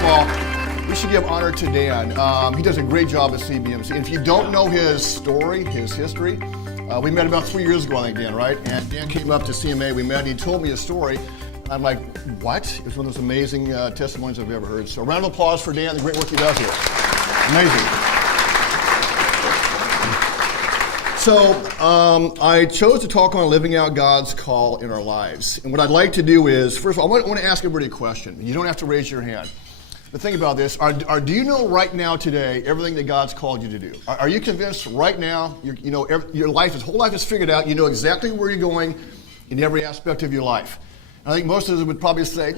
of all, we should give honor to Dan. He does a great job at CBMC. And if you don't know his story, his history, we met about 3 years ago, I think, Dan, right? And Dan came up to CMA, we met, and he told me his story. I'm like, what? It was one of those amazing testimonies I've ever heard. So a round of applause for Dan, the great work he does here. Amazing. So I chose to talk on living out God's call in our lives. And what I'd like to do is, first of all, I want to ask everybody a question. You don't have to raise your hand. But think about this. Do you know right now today everything that God's called you to do? Are you convinced right now, your life, whole life is figured out, you know exactly where you're going in every aspect of your life? I think most of us would probably say,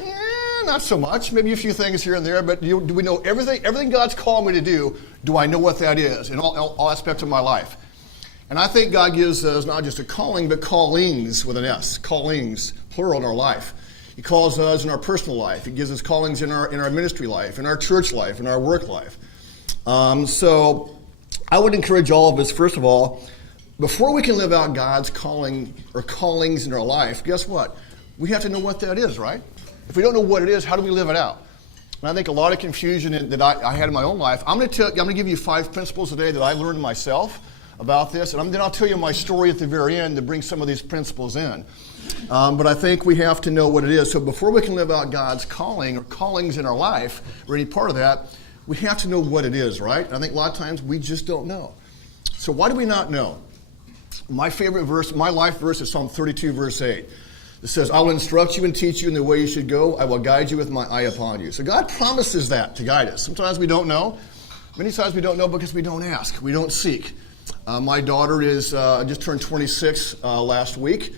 not so much, maybe a few things here and there, but do we know everything God's called me to do, do I know what that is in all aspects of my life? And I think God gives us not just a calling, but callings with an S, callings, plural, in our life. He calls us in our personal life. He gives us callings in our ministry life, in our church life, in our work life. So I would encourage all of us, first of all, before we can live out God's calling or callings in our life, guess what? We have to know what that is, right? If we don't know what it is, how do we live it out? And I think a lot of confusion that I had in my own life. I'm going to give you 5 principles today that I learned myself about this, and then I'll tell you my story at the very end to bring some of these principles in. But I think we have to know what it is. So before we can live out God's calling or callings in our life, or any part of that, we have to know what it is, right? And I think a lot of times we just don't know. So why do we not know? My favorite verse, my life verse is Psalm 32, verse 8. It says, I will instruct you and teach you in the way you should go. I will guide you with my eye upon you. So God promises that to guide us. Sometimes we don't know. Many times we don't know because we don't ask. We don't seek. My daughter is just turned 26 last week.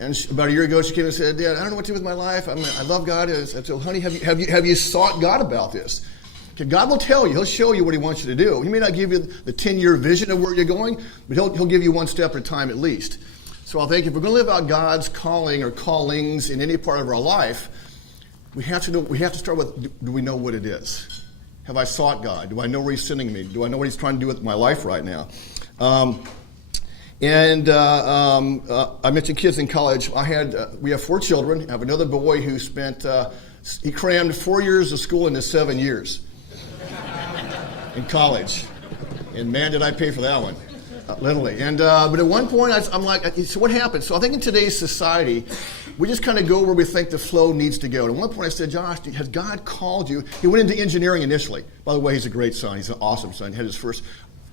And about a year ago, she came and said, Dad, I don't know what to do with my life. I love God. I said, honey, have you sought God about this? Okay, God will tell you. He'll show you what he wants you to do. He may not give you the 10-year vision of where you're going, but he'll give you one step at a time at least. So I think if we're going to live out God's calling or callings in any part of our life, we have to start with, do we know what it is? Have I sought God? Do I know where he's sending me? Do I know what he's trying to do with my life right now? I mentioned kids in college. We have 4 children. I have another boy who he crammed 4 years of school into 7 years in college. And man, did I pay for that one. Literally. But at one point, I'm like, so what happened? So I think in today's society, we just kind of go where we think the flow needs to go. And at one point I said, Josh, has God called you? He went into engineering initially. By the way, he's a great son. He's an awesome son. He had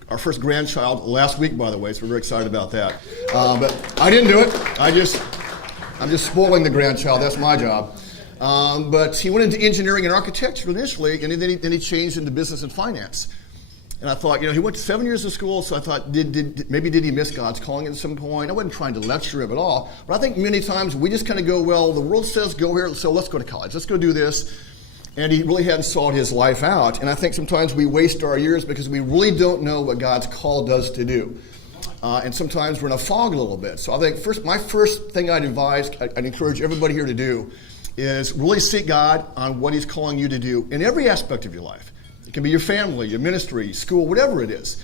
our first grandchild last week, by the way, so we're very excited about that. But I didn't do it. I'm just spoiling the grandchild. That's my job. But he went into engineering and architecture initially, and then he changed into business and finance. And I thought, he went to 7 years of school, so I thought, maybe did he miss God's calling at some point? I wasn't trying to lecture him at all. But I think many times we just kind of go, well, the world says go here, so let's go to college. Let's go do this. And he really hadn't sought his life out. And I think sometimes we waste our years because we really don't know what God's called us to do. And sometimes we're in a fog a little bit. So I think my first thing I'd encourage everybody here to do is really seek God on what he's calling you to do in every aspect of your life. It can be your family, your ministry, school, whatever it is.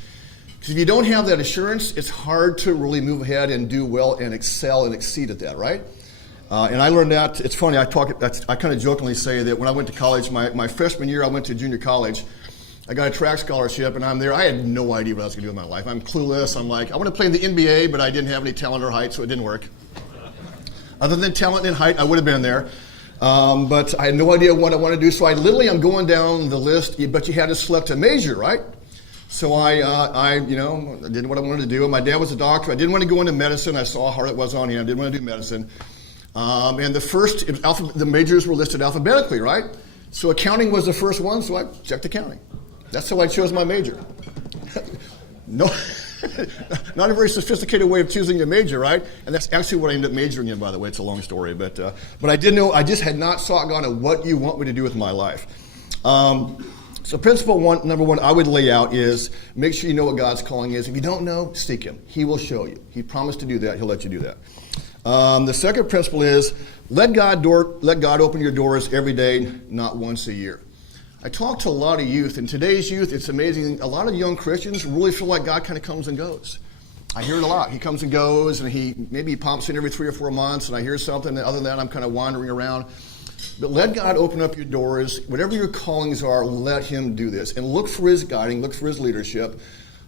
Because if you don't have that assurance, it's hard to really move ahead and do well and excel and exceed at that, right? And I learned that. It's funny, I kind of jokingly say that when I went to college, my freshman year, I went to junior college. I got a track scholarship, and I'm there. I had no idea what I was going to do with my life. I'm clueless. I'm like, I want to play in the NBA, but I didn't have any talent or height, so it didn't work. Other than talent and height, I would have been there. But I had no idea what I wanted to do, so I'm going down the list, but you had to select a major, right? So I did what I wanted to do. My dad was a doctor. I didn't want to go into medicine. I saw how hard it was on him. I didn't want to do medicine. And the majors were listed alphabetically, right? So accounting was the first one, so I checked accounting. That's how I chose my major. No. Not a very sophisticated way of choosing a major, right? And that's actually what I ended up majoring in, by the way. It's a long story. But I did know, I just had not sought God on what you want me to do with my life. So principle number one I would lay out is make sure you know what God's calling is. If you don't know, seek him. He will show you. He promised to do that. He'll let you do that. The second principle is let God open your doors every day, not once a year. I talk to a lot of youth, and today's youth, it's amazing. A lot of young Christians really feel like God kind of comes and goes. I hear it a lot. He comes and goes, and he pops in every 3 or 4 months, and I hear something. And other than that, I'm kind of wandering around. But let God open up your doors. Whatever your callings are, let him do this. And look for his guiding, look for his leadership.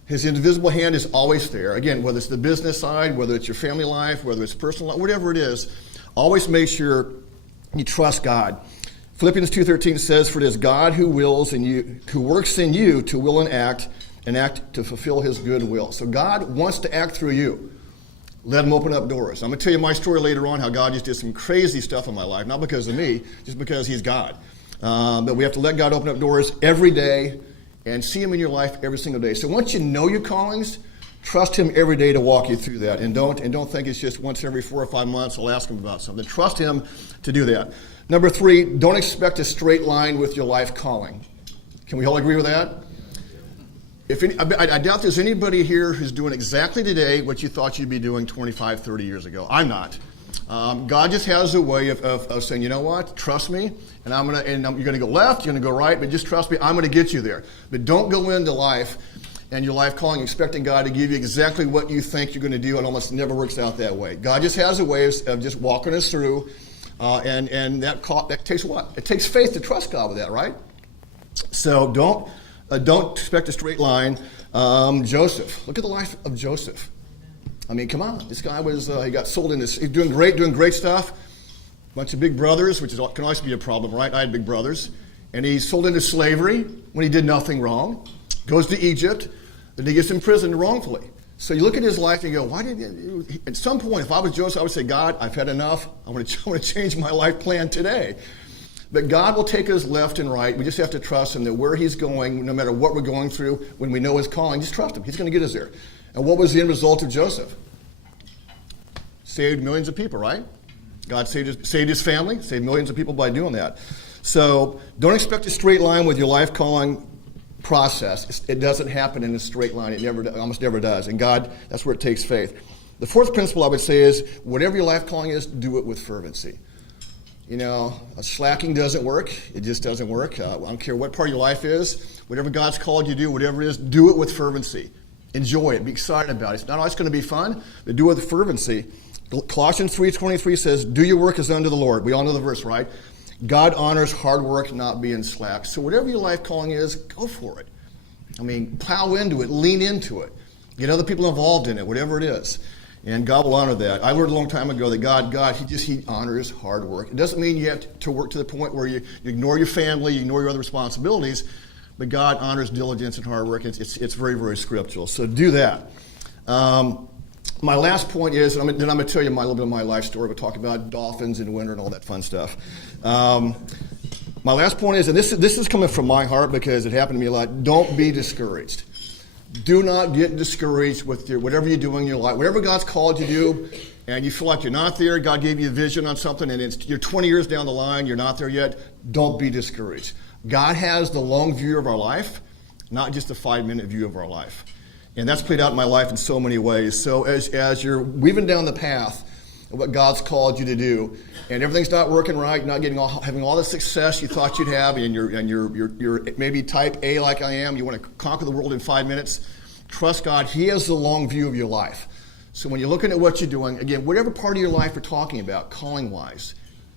His invisible hand is always there. Again, whether it's the business side, whether it's your family life, whether it's personal life, whatever it is, always make sure you trust God. Philippians 2:13 says, "For it is God who wills in you, who works in you to will and act to fulfill his good will." So God wants to act through you. Let him open up doors. I'm going to tell you my story later on, how God just did some crazy stuff in my life, not because of me, just because he's God. But we have to let God open up doors every day and see him in your life every single day. So once you know your callings, trust him every day to walk you through that. And don't think it's just once every 4 or 5 months I'll ask him about something. Trust him to do that. Number 3, don't expect a straight line with your life calling. Can we all agree with that? I doubt there's anybody here who's doing exactly today what you thought you'd be doing 25, 30 years ago. I'm not. God just has a way of saying, you know what, trust me, and you're going to go left, you're going to go right, but just trust me, I'm going to get you there. But don't go into life and your life calling expecting God to give you exactly what you think you're going to do. It almost never works out that way. God just has a way of just walking us through, and that takes what? It takes faith to trust God with that, right? So don't expect a straight line. Joseph, look at the life of Joseph. I mean, come on. This guy he got sold in this. He's doing great stuff. Bunch of big brothers, which can always be a problem, right? I had big brothers. And he's sold into slavery when he did nothing wrong. Goes to Egypt. Then he gets imprisoned wrongfully. So you look at his life and you go, why did you? At some point, if I was Joseph, I would say, God, I've had enough. I want to change my life plan today. But God will take us left and right. We just have to trust him that where he's going, no matter what we're going through, when we know his calling, just trust him. He's going to get us there. And what was the end result of Joseph? Saved millions of people, right? God saved his family, saved millions of people by doing that. So don't expect a straight line with your life calling process. It doesn't happen in a straight line. It almost never does. And God, that's where it takes faith. The fourth principle I would say is, whatever your life calling is, do it with fervency. You know, slacking doesn't work. It just doesn't work. I don't care what part of your life is. Whatever God's called you to do, whatever it is, do it with fervency. Enjoy it. Be excited about it. It's not always going to be fun, but do it with fervency. Colossians 3:23 says, do your work as unto the Lord. We all know the verse, right? God honors hard work, not being slack. So whatever your life calling is, go for it. I mean, plow into it. Lean into it. Get other people involved in it, whatever it is. And God will honor that. I learned a long time ago that God, He honors hard work. It doesn't mean you have to work to the point where you ignore your family, you ignore your other responsibilities, but God honors diligence and hard work. It's very, very scriptural. So do that. My last point is, then I'm going to tell you a little bit of my life story. We'll talk about dolphins in winter and all that fun stuff. My last point is, and this is coming from my heart because it happened to me a lot, don't be discouraged. Do not get discouraged with whatever you're doing in your life. Whatever God's called you to do, and you feel like you're not there, God gave you a vision on something, and you're 20 years down the line, you're not there yet, don't be discouraged. God has the long view of our life, not just a 5-minute view of our life. And that's played out in my life in so many ways. So as you're weaving down the path of what God's called you to do, and everything's not working right, not having all the success you thought you'd have, and you're maybe type A like I am, you want to conquer the world in 5 minutes, trust God. He has the long view of your life. So when you're looking at what you're doing, again, whatever part of your life we're talking about, calling-wise,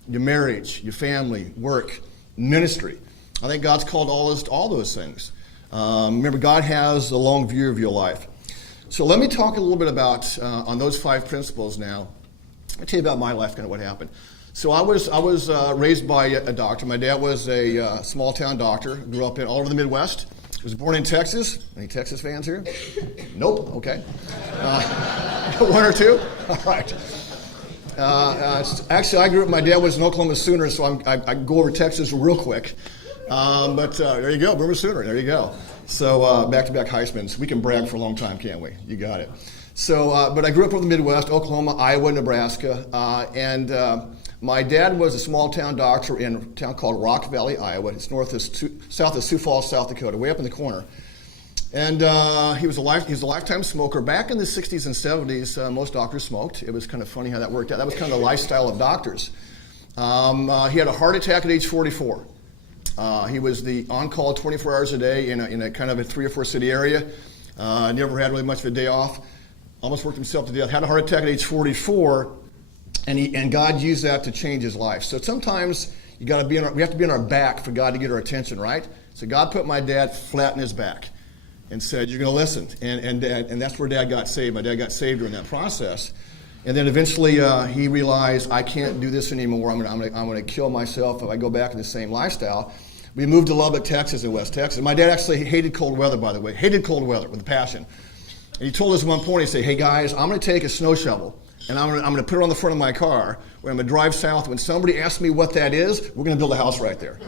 your marriage, your family, work, ministry, I think God's called all those things. Remember, God has the long view of your life. So let me talk a little bit about, on those 5 principles now. I'll tell you about my life, kind of what happened. So I was raised by a doctor. My dad was a small-town doctor. Grew up all over the Midwest. Was born in Texas. Any Texas fans here? Nope. Okay. 1 or 2? All right. Actually, I grew up, my dad was an Oklahoma Sooner, so I go over Texas real quick. But there you go, Boomer Sooner. There you go. So back-to-back Heismans. We can brag for a long time, can't we? You got it. So, but I grew up in the Midwest, Oklahoma, Iowa, Nebraska, and my dad was a small-town doctor in a town called Rock Valley, Iowa. It's south of Sioux Falls, South Dakota, way up in the corner. And he was a lifetime smoker. Back in the 60s and 70s, most doctors smoked. It was kind of funny how that worked out. That was kind of the lifestyle of doctors. He had a heart attack at age 44. He was the on-call 24 hours a day in a kind of a 3 or 4 city area. Never had really much of a day off. Almost worked himself to death. Had a heart attack at age 44, and God used that to change his life. So sometimes, we have to be on our back for God to get our attention, right? So God put my dad flat in his back and said, you're going to listen. And that's where Dad got saved. My dad got saved during that process. And then eventually he realized, I can't do this anymore. I'm going to kill myself if I go back to the same lifestyle. We moved to Lubbock, Texas, in West Texas. My dad actually hated cold weather, by the way. Hated cold weather with a passion. And he told us at one point, he said, hey guys, I'm going to take a snow shovel and I'm going to put it on the front of my car where I'm going to drive south. When somebody asks me what that is, we're going to build a house right there.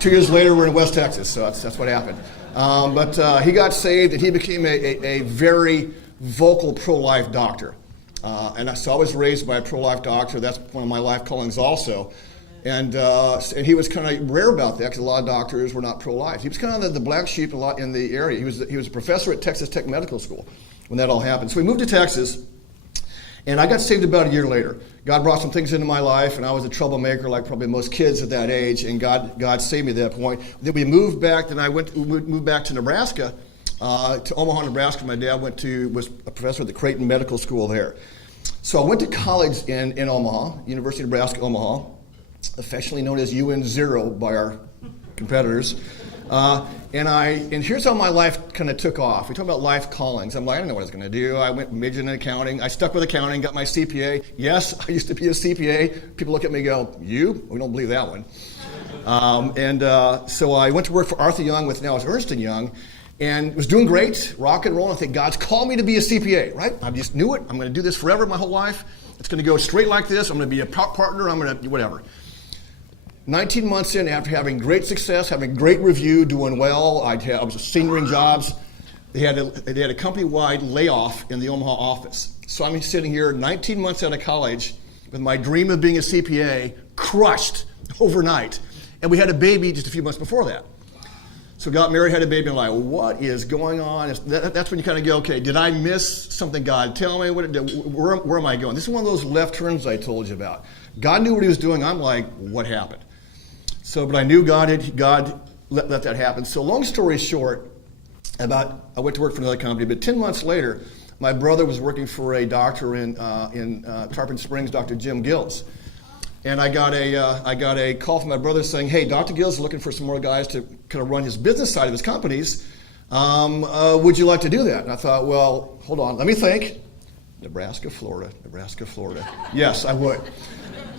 2 years later, we're in West Texas, so that's what happened. But he got saved, and he became a very vocal pro-life doctor. So I was raised by a pro-life doctor. That's one of my life callings also. And he was kind of rare about that because a lot of doctors were not pro-life. He was kind of the black sheep a lot in the area. He was a professor at Texas Tech Medical School when that all happened. So we moved to Texas, and I got saved about a year later. God brought some things into my life, and I was a troublemaker like probably most kids at that age, and God saved me at that point. Then we moved back, moved back to Nebraska, to Omaha, Nebraska. My dad was a professor at the Creighton Medical School there. So I went to college in Omaha, University of Nebraska, Omaha, affectionately known as UN0 by our competitors. And here's how my life kind of took off. We talk about life callings. I'm like, I don't know what I was going to do. I majored in accounting. I stuck with accounting, got my CPA. Yes, I used to be a CPA. People look at me and go, you? We don't believe that one. So I went to work for Arthur Young, with now is Ernst & Young, and was doing great, rock and roll. I think God's called me to be a CPA, right? I just knew it. I'm going to do this forever, my whole life. It's going to go straight like this. I'm going to be a partner. I'm going to do whatever. 19 months in, after having great success, having great review, doing well, I was senioring jobs. They had a company-wide layoff in the Omaha office. So I'm sitting here 19 months out of college with my dream of being a CPA crushed overnight. And we had a baby just a few months before that. So got married, had a baby, and I'm like, what is going on? That's when you kind of go, okay, did I miss something God tell me? Where am I going? This is one of those left turns I told you about. God knew what he was doing. I'm like, what happened? But I knew God let that happen. So long story short, I went to work for another company, but 10 months later, my brother was working for a doctor in Tarpon Springs, Dr. Jim Gills. And I got a call from my brother saying, hey, Dr. Gills is looking for some more guys to kind of run his business side of his companies. Would you like to do that? And I thought, well, hold on, let me think. Nebraska, Florida. Yes, I would.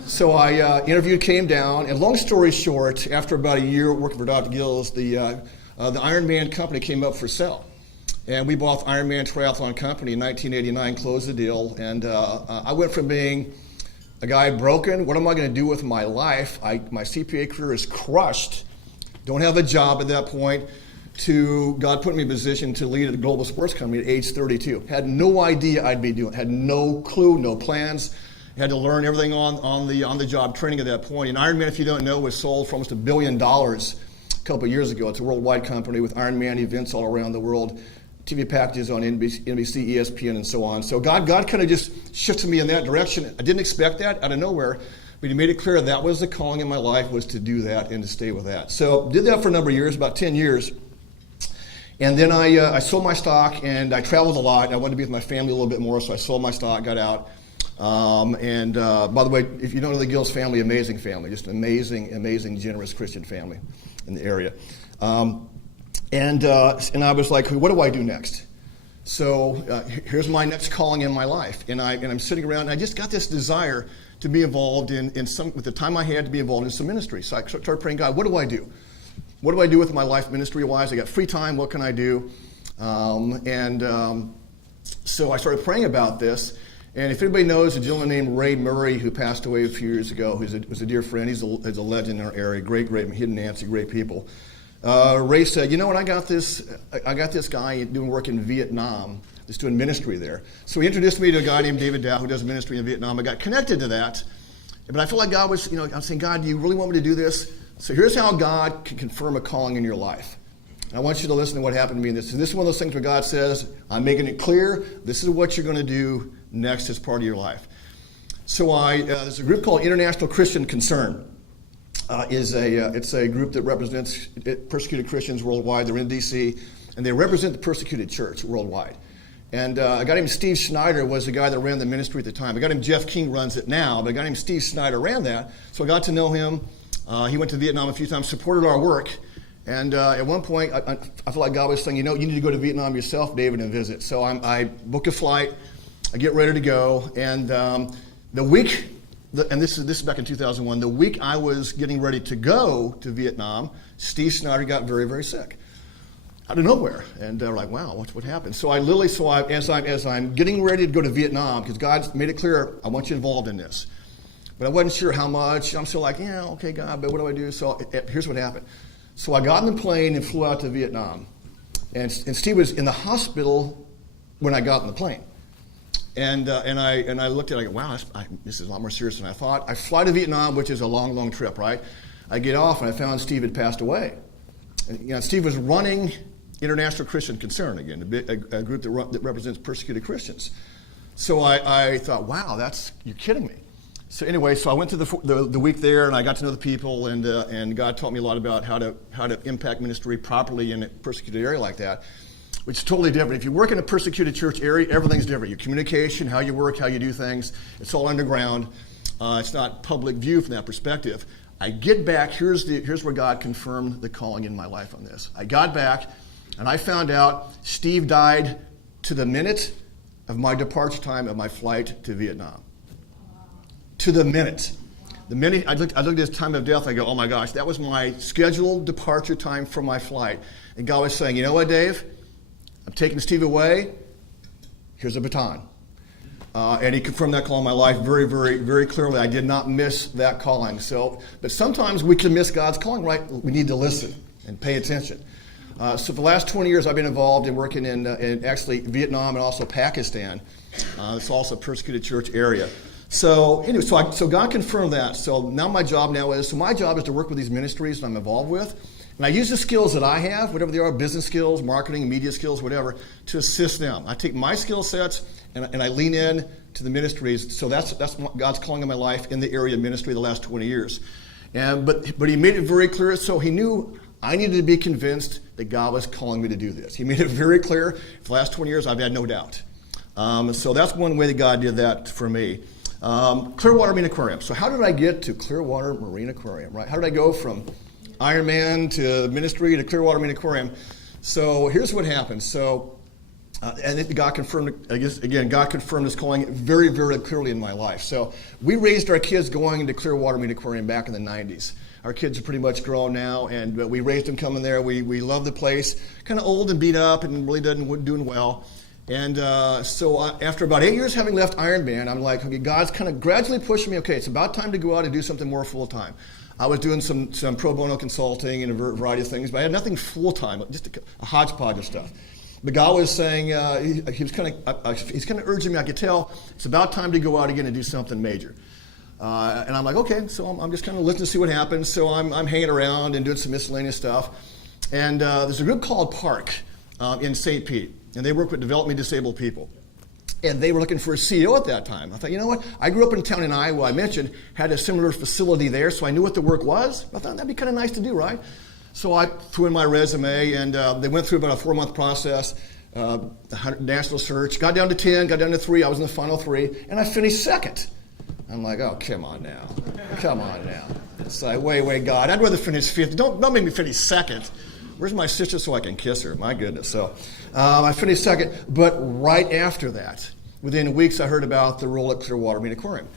So I interviewed, came down, and long story short, after about a year working for Dr. Gills, the Ironman company came up for sale. And we bought the Ironman Triathlon Company in 1989, closed the deal, and I went from being a guy broken, what am I going to do with my life? My CPA career is crushed, don't have a job at that point, to God put me in a position to lead a global sports company at age 32. Had no idea I'd be doing, had no clue, no plans. Had to learn everything on the job training at that point. And Ironman, if you don't know, was sold for almost $1 billion a couple of years ago. It's a worldwide company with Ironman events all around the world, TV packages on NBC, ESPN, and so on. So God kind of just shifted me in that direction. I didn't expect that out of nowhere, but he made it clear that was the calling in my life, was to do that and to stay with that. So did that for a number of years, about 10 years. And then I sold my stock, and I traveled a lot. I wanted to be with my family a little bit more, so I sold my stock, got out. By the way, if you don't know the Gills family, amazing family, just an amazing, generous Christian family in the area. And I was like, what do I do next? So here's my next calling in my life. And I'm sitting around, and I just got this desire to be involved in some, with the time I had, to be involved in some ministry. So I started praying, God, what do I do? What do I do with my life ministry-wise? I got free time, what can I do? So I started praying about this. And if anybody knows a gentleman named Ray Murray, who passed away a few years ago, who was a dear friend, he's a legend in our area, great, he and Nancy, great people. Ray said, you know what, I got this guy doing work in Vietnam, just doing ministry there. So he introduced me to a guy named David Dow, who does ministry in Vietnam. I got connected to that, but I felt like God was, I'm saying, God, do you really want me to do this? So here's how God can confirm a calling in your life. And I want you to listen to what happened to me in this. This is one of those things where God says, I'm making it clear, this is what you're going to do next as part of your life. So there's a group called International Christian Concern. It's a group that represents persecuted Christians worldwide. They're in D.C., and they represent the persecuted church worldwide. And a guy named Steve Schneider was the guy that ran the ministry at the time. A guy named Jeff King runs it now, but a guy named Steve Schneider ran that. So I got to know him. He went to Vietnam a few times, supported our work. And at one point, I felt like God was saying, you need to go to Vietnam yourself, David, and visit. So I book a flight. I get ready to go. And the week, and this is back in 2001, the week I was getting ready to go to Vietnam, Steve Schneider got very, very sick. Out of nowhere, and they're like, "Wow, what happened?" So as I'm getting ready to go to Vietnam, because God made it clear, I want you involved in this, but I wasn't sure how much. I'm still like, yeah, okay, God, but what do I do? So here's what happened. So I got in the plane and flew out to Vietnam, and Steve was in the hospital when I got in the plane, and I looked at it, I go, wow, this is a lot more serious than I thought. I fly to Vietnam, which is a long, long trip, right? I get off and I found Steve had passed away. And, Steve was running International Christian Concern, again, a group that represents persecuted Christians. So I thought, wow, you're kidding me. So anyway, so I went to the week there, and I got to know the people, and God taught me a lot about how to impact ministry properly in a persecuted area like that, which is totally different. If you work in a persecuted church area, everything's different. Your communication, how you work, how you do things, it's all underground. It's not public view from that perspective. I get back, here's where God confirmed the calling in my life on this. I got back, and I found out Steve died to the minute of my departure time of my flight to Vietnam. To the minute. The minute I looked at his time of death, I go, oh my gosh, that was my scheduled departure time for my flight. And God was saying, you know what, Dave? I'm taking Steve away. Here's a baton. And he confirmed that call in my life very, very, very clearly. I did not miss that calling. But sometimes we can miss God's calling, right? We need to listen and pay attention. So for the last 20 years, I've been involved in working in actually Vietnam and also Pakistan. It's also a persecuted church area. So anyway, so God confirmed that. So now my job is to work with these ministries that I'm involved with. And I use the skills that I have, whatever they are, business skills, marketing, media skills, whatever, to assist them. I take my skill sets and I lean in to the ministries. So that's God's calling in my life in the area of ministry the last 20 years. But he made it very clear, so he knew I needed to be convinced that God was calling me to do this. He made it very clear. For the last 20 years, I've had no doubt. So that's one way that God did that for me. Clearwater Marine Aquarium. So how did I get to Clearwater Marine Aquarium, right? How did I go from Ironman to ministry to Clearwater Marine Aquarium? So here's what happened. So, and God confirmed, I guess, again, God confirmed His calling very, very clearly in my life. So we raised our kids going to Clearwater Marine Aquarium back in the 90s. Our kids are pretty much grown now, and we raised them coming there. We love the place. Kind of old and beat up and really doing well. And so after about 8 years having left Ironman, I'm like, okay, God's kind of gradually pushing me, okay, it's about time to go out and do something more full-time. I was doing some pro bono consulting and a variety of things, but I had nothing full-time, just a hodgepodge of stuff. But God was saying, he's kind of urging me, I could tell, it's about time to go out again and do something major. And I'm like, okay, so I'm just kind of listening to see what happens. So I'm hanging around and doing some miscellaneous stuff. And there's a group called Park in St. Pete, and they work with developmentally disabled people. And they were looking for a CEO at that time. I thought, you know what? I grew up in a town in Iowa, I mentioned, had a similar facility there, so I knew what the work was. I thought that'd be kind of nice to do, right? So I threw in my resume, and they went through about a 4-month process, national search, got down to 10, got down to 3, I was in the final 3, and I finished second. I'm like, oh, come on now. It's like, wait, God, I'd rather finish 5th. Don't make me finish second. Where's my sister so I can kiss her? My goodness. So I finished second. But right after that, within weeks, I heard about the role at Clearwater Marine Aquarium.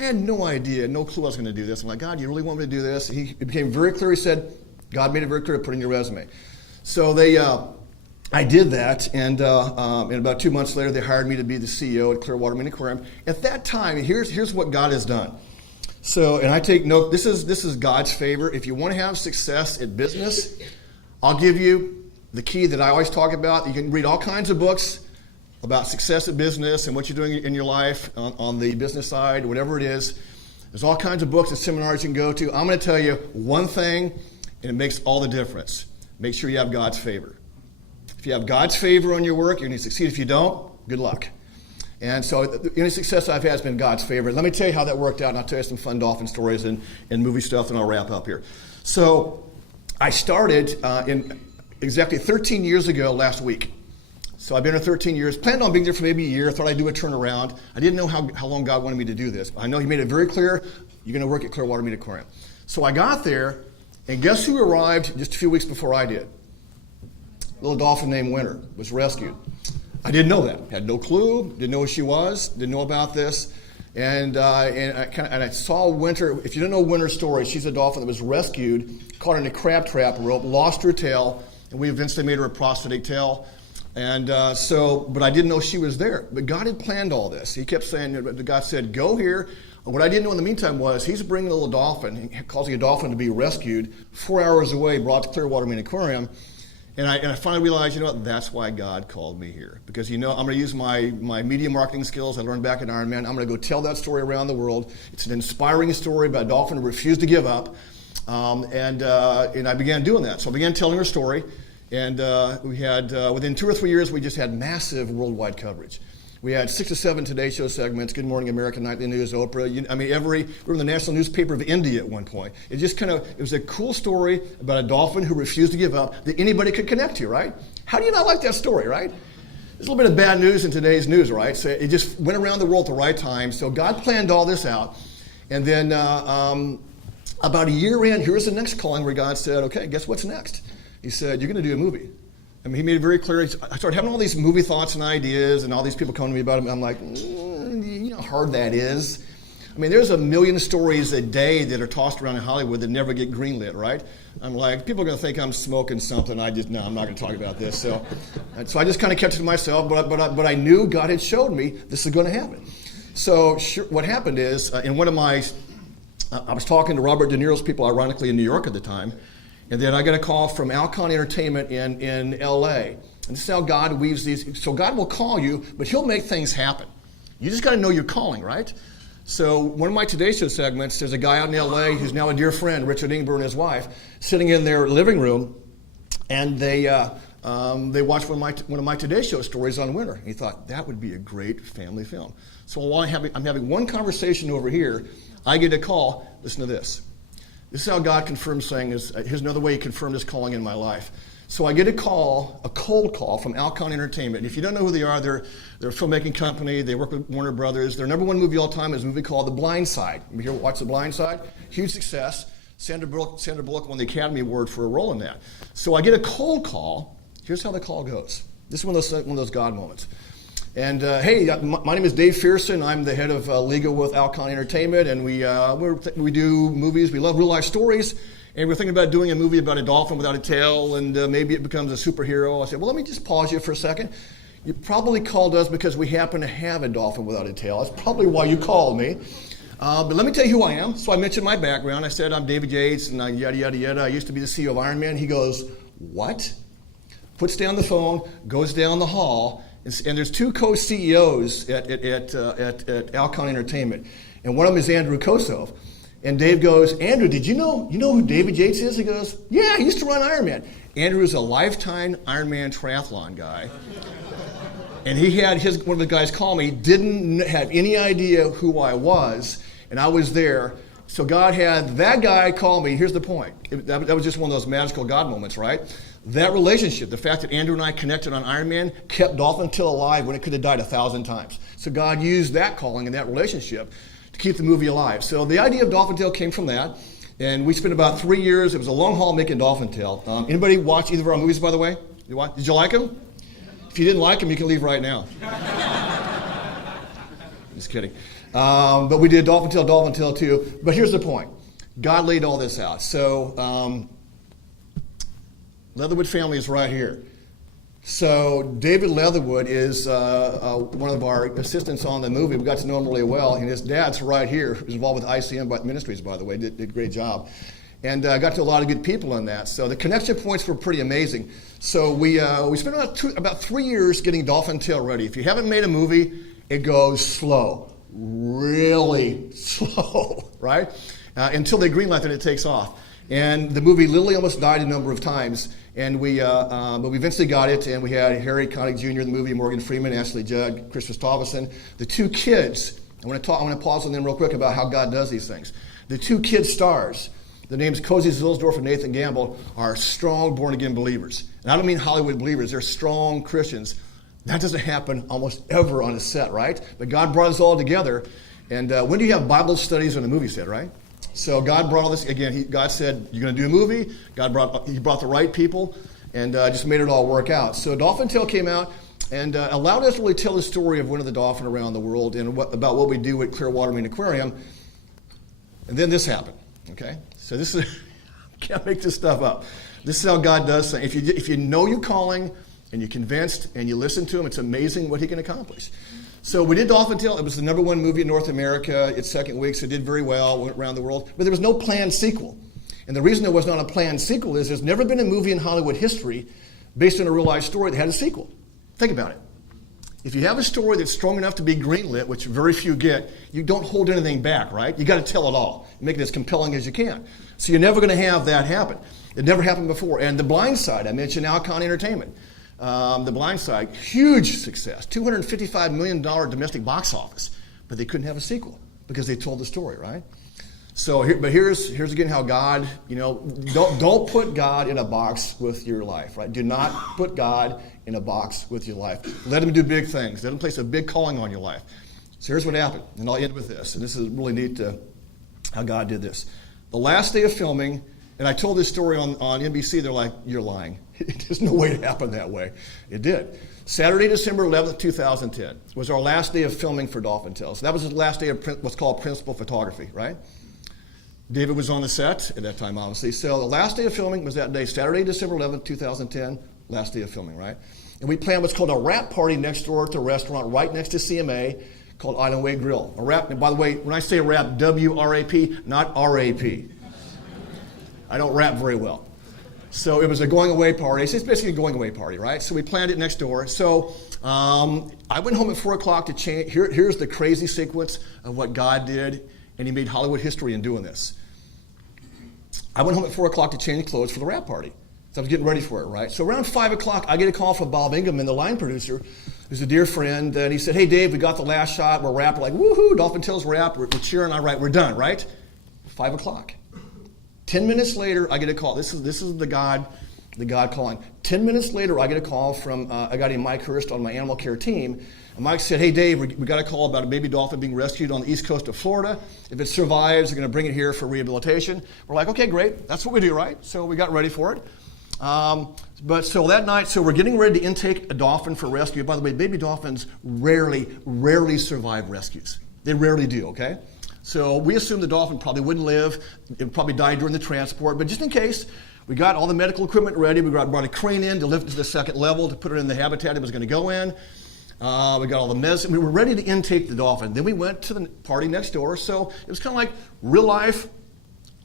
I had no idea, no clue I was going to do this. I'm like, God, you really want me to do this? It became very clear. He said, God made it very clear to put in your resume. So I did that, and about 2 months later, they hired me to be the CEO at Clearwater Marine Aquarium. At that time, here's what God has done. So, and I take note, this is God's favor. If you want to have success at business, I'll give you the key that I always talk about. You can read all kinds of books about success at business and what you're doing in your life on the business side, whatever it is. There's all kinds of books and seminars you can go to. I'm going to tell you one thing, and it makes all the difference. Make sure you have God's favor. If you have God's favor on your work, you're going to succeed. If you don't, good luck. And so the only success I've had has been God's favor. Let me tell you how that worked out, and I'll tell you some fun dolphin stories and movie stuff, and I'll wrap up here. So I started in exactly 13 years ago last week. So I've been here 13 years, planned on being there for maybe a year, thought I'd do a turnaround. I didn't know how long God wanted me to do this. I know he made it very clear, you're going to work at Clearwater Media Aquarium. So I got there, and guess who arrived just a few weeks before I did? A little dolphin named Winter was rescued. I didn't know that. Had no clue, didn't know who she was, didn't know about this. And I saw Winter. If you don't know Winter's story, she's a dolphin that was rescued, caught in a crab trap rope, lost her tail, and we eventually made her a prosthetic tail. And but I didn't know she was there. But God had planned all this. He kept saying, God said, go here. What I didn't know in the meantime was he's bringing a little dolphin, causing a dolphin to be rescued 4 hours away, brought to Clearwater Marine Aquarium. And I finally realized, you know what, that's why God called me here. Because, I'm going to use my media marketing skills I learned back at Ironman. I'm going to go tell that story around the world. It's an inspiring story about a dolphin who refused to give up. And I began doing that. So I began telling her story. And we had, within 2 or 3 years, we just had massive worldwide coverage. We had 6 or 7 Today Show segments, Good Morning America, Nightly News, Oprah. We were in the national newspaper of India at one point. It was a cool story about a dolphin who refused to give up that anybody could connect to, right? How do you not like that story, right? There's a little bit of bad news in today's news, right? So it just went around the world at the right time. So God planned all this out. And then about a year in, here's the next calling where God said, okay, guess what's next? He said, you're going to do a movie. He made it very clear. I started having all these movie thoughts and ideas, and all these people coming to me about it. I'm like, you know how hard that is? There's a million stories a day that are tossed around in Hollywood that never get greenlit, right? I'm like, people are going to think I'm smoking something. I'm not going to talk about this. So I just kind of kept it to myself, but I knew God had showed me this is going to happen. So what happened is, I was talking to Robert De Niro's people, ironically, in New York at the time. And then I got a call from Alcon Entertainment in L.A. And this is how God weaves these. So God will call you, but he'll make things happen. You just got to know you're calling, right? So one of my Today Show segments, there's a guy out in L.A. who's now a dear friend, Richard Ingber and his wife, sitting in their living room, and they watched one of my Today Show stories on Winter. He thought, that would be a great family film. So while I'm having one conversation over here, I get a call. Listen to this. This is how God confirms things. Here's another way he confirmed his calling in my life. So I get a cold call from Alcon Entertainment. If you don't know who they are, they're a filmmaking company. They work with Warner Brothers. Their number one movie all time is a movie called The Blind Side. You ever watch The Blind Side? Huge success. Sandra Bullock won the Academy Award for a role in that. So I get a cold call. Here's how the call goes. This is one of those God moments. And hey, my name is Dave Fearson. I'm the head of legal with Alcon Entertainment, and we do movies. We love real life stories, and we're thinking about doing a movie about a dolphin without a tail, and maybe it becomes a superhero. I said, well, let me just pause you for a second. You probably called us because we happen to have a dolphin without a tail. That's probably why you called me. But let me tell you who I am. So I mentioned my background. I said I'm David Yates, and yada, yada, yada. I used to be the CEO of Ironman. He goes, what? Puts down the phone, goes down the hall. And there's 2 co-CEOs at Alcon Entertainment, and one of them is Andrew Kosov. And Dave goes, Andrew, did you know who David Yates is? He goes, yeah, he used to run Ironman. Andrew is a lifetime Ironman triathlon guy. And he had one of the guys call me, didn't have any idea who I was, and I was there. So God had that guy call me. Here's the point. That was just one of those magical God moments, right? That relationship, the fact that Andrew and I connected on Ironman, kept Dolphin Till alive when it could have died 1,000 times. So God used that calling and that relationship to keep the movie alive. So the idea of Dolphin Tale came from that. And we spent about 3 years. It was a long haul making Dolphin Tale. Anybody watch either of our movies, by the way? Did you like them? If you didn't like them, you can leave right now. Just kidding. But we did Dolphin Tale 2. But here's the point. God laid all this out. So Leatherwood family is right here. So David Leatherwood is one of our assistants on the movie. We got to know him really well. And his dad's right here. He was involved with ICM Ministries, by the way. Did a great job. And got to a lot of good people in that. So the connection points were pretty amazing. So we spent about 3 years getting Dolphin Tale ready. If you haven't made a movie, it goes slow. Really slow, right? Until they greenlight it, it takes off. And the movie literally almost died a number of times. And but we eventually got it, and we had Harry Connick Jr. in the movie, Morgan Freeman, Ashley Judd, Chris Christopherson. The 2 kids, I want to pause on them real quick about how God does these things. The 2 kid stars, the names Cozy Zilsdorf and Nathan Gamble, are strong born-again believers. And I don't mean Hollywood believers. They're strong Christians. That doesn't happen almost ever on a set, right? But God brought us all together. And when do you have Bible studies on a movie set, right? So God brought all this, again, God said, you're going to do a movie. He brought the right people and just made it all work out. So Dolphin Tale came out and allowed us to really tell the story of Winnie the Dolphin around the world and about what we do at Clearwater Marine Aquarium. And then this happened, okay? So this is, can't make this stuff up. This is how God does things. If you know your calling and you're convinced and you listen to him, it's amazing what he can accomplish. So we did Dolphin Tale. It was the #1 movie in North America. Its second week, so it did very well, went around the world. But there was no planned sequel. And the reason there was not a planned sequel is there's never been a movie in Hollywood history based on a real-life story that had a sequel. Think about it. If you have a story that's strong enough to be greenlit, which very few get, you don't hold anything back, right? You got to tell it all. Make it as compelling as you can. So you're never going to have that happen. It never happened before. And The Blind Side, I mentioned Alcon Entertainment. The Blind Side, huge success, $255 million domestic box office, but they couldn't have a sequel because they told the story, right? So, here's again how God, don't put God in a box with your life, right? Do not put God in a box with your life. Let him do big things. Let him place a big calling on your life. So here's what happened, and I'll end with this, and this is really neat how God did this. The last day of filming, and I told this story on NBC, they're like, you're lying. There's no way it happened that way. It did. Saturday, December 11th, 2010 was our last day of filming for Dolphin Tale. So that was the last day of what's called principal photography, right? David was on the set at that time, obviously. So the last day of filming was that day, Saturday, December 11th, 2010, last day of filming, right? And we planned what's called a wrap party next door to a restaurant right next to CMA called Island Way Grill. A wrap, and by the way, when I say wrap, W-R-A-P, not R-A-P. I don't rap very well. So it was a going away party. So it's basically a going away party, right? So we planned it next door. So I went home at 4 o'clock to change. Here's the crazy sequence of what God did, and he made Hollywood history in doing this. I went home at 4 o'clock to change clothes for the rap party. So I was getting ready for it, right? So around 5 o'clock, I get a call from Bob Ingham, the line producer, who's a dear friend, and he said, hey, Dave, we got the last shot. We're wrapped. We're like, woohoo, Dolphin Tale's wrapped. We're cheering. All right, we're done, right? 5 o'clock. 10 minutes later, I get a call. This is the God calling. 10 minutes later, I get a call from a guy named Mike Hurst on my animal care team. And Mike said, hey, Dave, we got a call about a baby dolphin being rescued on the east coast of Florida. If it survives, they're going to bring it here for rehabilitation. We're like, okay, great. That's what we do, right? So we got ready for it. But so that night, so we're getting ready to intake a dolphin for rescue. By the way, baby dolphins rarely survive rescues. They rarely do, okay? So we assumed the dolphin probably wouldn't live. It would probably die during the transport. But just in case, we got all the medical equipment ready. We brought a crane in to lift it to the second level to put it in the habitat it was going to go in. We got all the medicine. We were ready to intake the dolphin. Then we went to the party next door. So it was kind of like real life,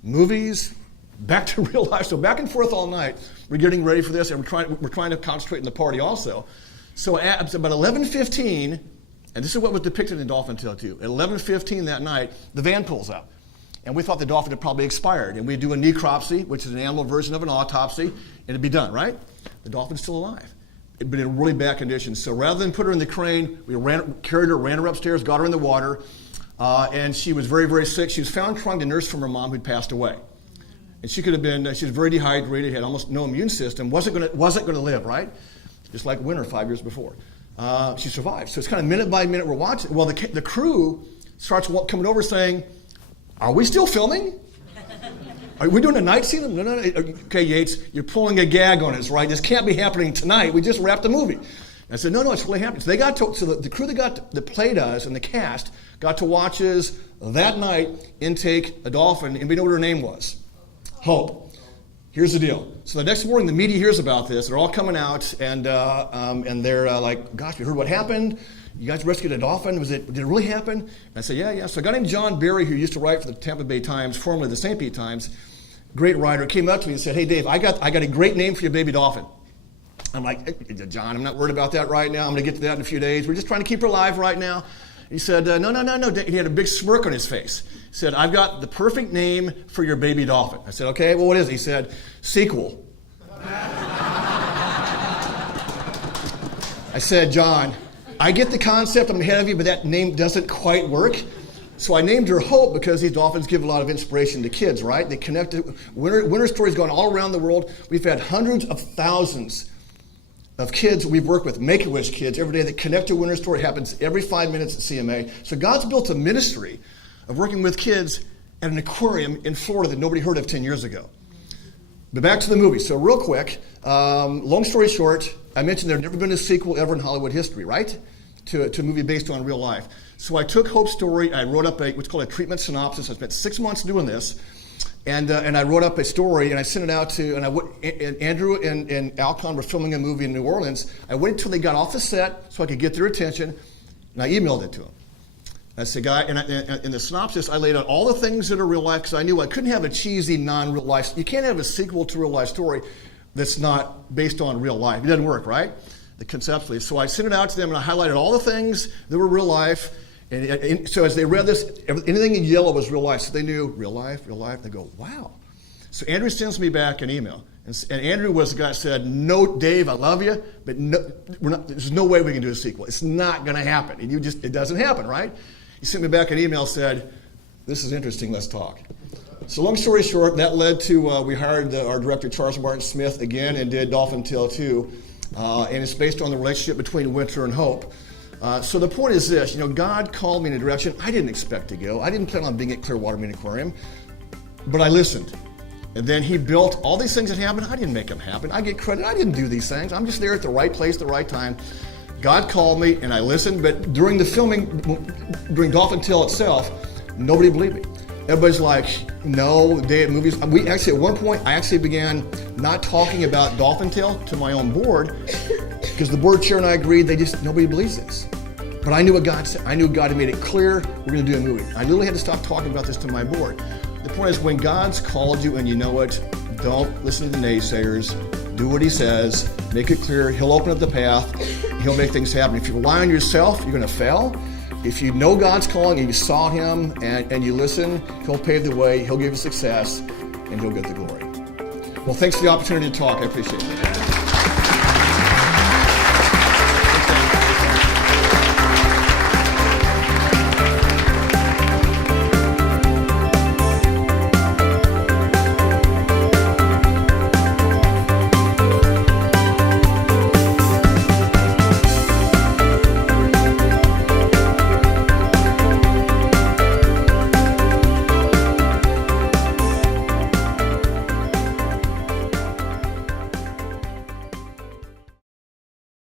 movies, back to real life. So back and forth all night. We're getting ready for this, and we're trying to concentrate on the party also. So at about 11:15, and this is what was depicted in Dolphin Tale 2. At 11:15 that night, the van pulls up. And we thought the dolphin had probably expired. And we'd do a necropsy, which is an animal version of an autopsy, and it'd be done, right? The dolphin's still alive, but in really bad condition. So rather than put her in the crane, we carried her, ran her upstairs, got her in the water, and she was very, very sick. She was found trying to nurse from her mom who'd passed away. And she could have been, she was very dehydrated, had almost no immune system, wasn't going to live, right? Just like Winter 5 years before. She survived. So it's kind of minute by minute we're watching. Well, the crew starts coming over saying, are we still filming? Are we doing a night scene? No. Okay, Yates, you're pulling a gag on us, right? This can't be happening tonight. We just wrapped the movie. And I said, no, it's really happening. So they got to, so the crew that played us and the cast got to watch us that night intake a dolphin, and we know what her name was. Hope. Here's the deal. So the next morning, the media hears about this. They're all coming out, and they're like, gosh, we heard what happened. You guys rescued a dolphin. Did it really happen? And I said, yeah. So a guy named John Barry, who used to write for the Tampa Bay Times, formerly the St. Pete Times, great writer, came up to me and said, hey, Dave, I got a great name for your baby dolphin. I'm like, hey, John, I'm not worried about that right now. I'm going to get to that in a few days. We're just trying to keep her alive right now. He said, no. He had a big smirk on his face. He said, I've got the perfect name for your baby dolphin. I said, okay, well, what is it? He said, sequel. I said, John, I get the concept, I'm ahead of you, but that name doesn't quite work. So I named her Hope because these dolphins give a lot of inspiration to kids, right? They connect. Winter stories going all around the world. We've had hundreds of thousands of kids we've worked with, Make-A-Wish kids, every day. That Connect to Winner story happens every 5 minutes at CMA. So God's built a ministry of working with kids at an aquarium in Florida that nobody heard of 10 years ago. But back to the movie. So real quick, long story short, I mentioned there'd never been a sequel ever in Hollywood history, right? To a movie based on real life. So I took Hope's story, I wrote up what's called a treatment synopsis. I spent 6 months doing this. And I wrote up a story, and I sent it out to, and Andrew and Alcon were filming a movie in New Orleans. I waited until they got off the set so I could get their attention, and I emailed it to them. I said, guy, and in the synopsis, I laid out all the things that are real life, because I knew I couldn't have a cheesy, non-real life. You can't have a sequel to a real life story that's not based on real life. It doesn't work, right? Conceptually. So I sent it out to them, and I highlighted all the things that were real life. And so as they read this, anything in yellow was real life. So they knew real life, real life. They go, wow. So Andrew sends me back an email. And Andrew was the guy that said, no, Dave, I love you, but no, there's no way we can do a sequel. It's not going to happen. And it doesn't happen, right? He sent me back an email, said, this is interesting, let's talk. So long story short, that led to, we hired our director, Charles Martin Smith, again, and did Dolphin Tale 2. And it's based on the relationship between Winter and Hope. So the point is this, God called me in a direction I didn't expect to go. I didn't plan on being at Clearwater Marine Aquarium, but I listened. And then he built all these things that happened. I didn't make them happen. I get credit. I didn't do these things. I'm just there at the right place, the right time. God called me, and I listened, but during the filming, during Dolphin Tale itself, nobody believed me. Everybody's like, no, day at movies. We actually, at one point, I actually began not talking about Dolphin Tale to my own board, because the board chair and I agreed, nobody believes this. But I knew what God said. I knew God had made it clear we're going to do a movie. I literally had to stop talking about this to my board. The point is, when God's called you and you know it, don't listen to the naysayers. Do what he says. Make it clear. He'll open up the path. He'll make things happen. If you rely on yourself, you're going to fail. If you know God's calling and you saw him and you listen, he'll pave the way, he'll give you success, and he'll get the glory. Well, thanks for the opportunity to talk. I appreciate it.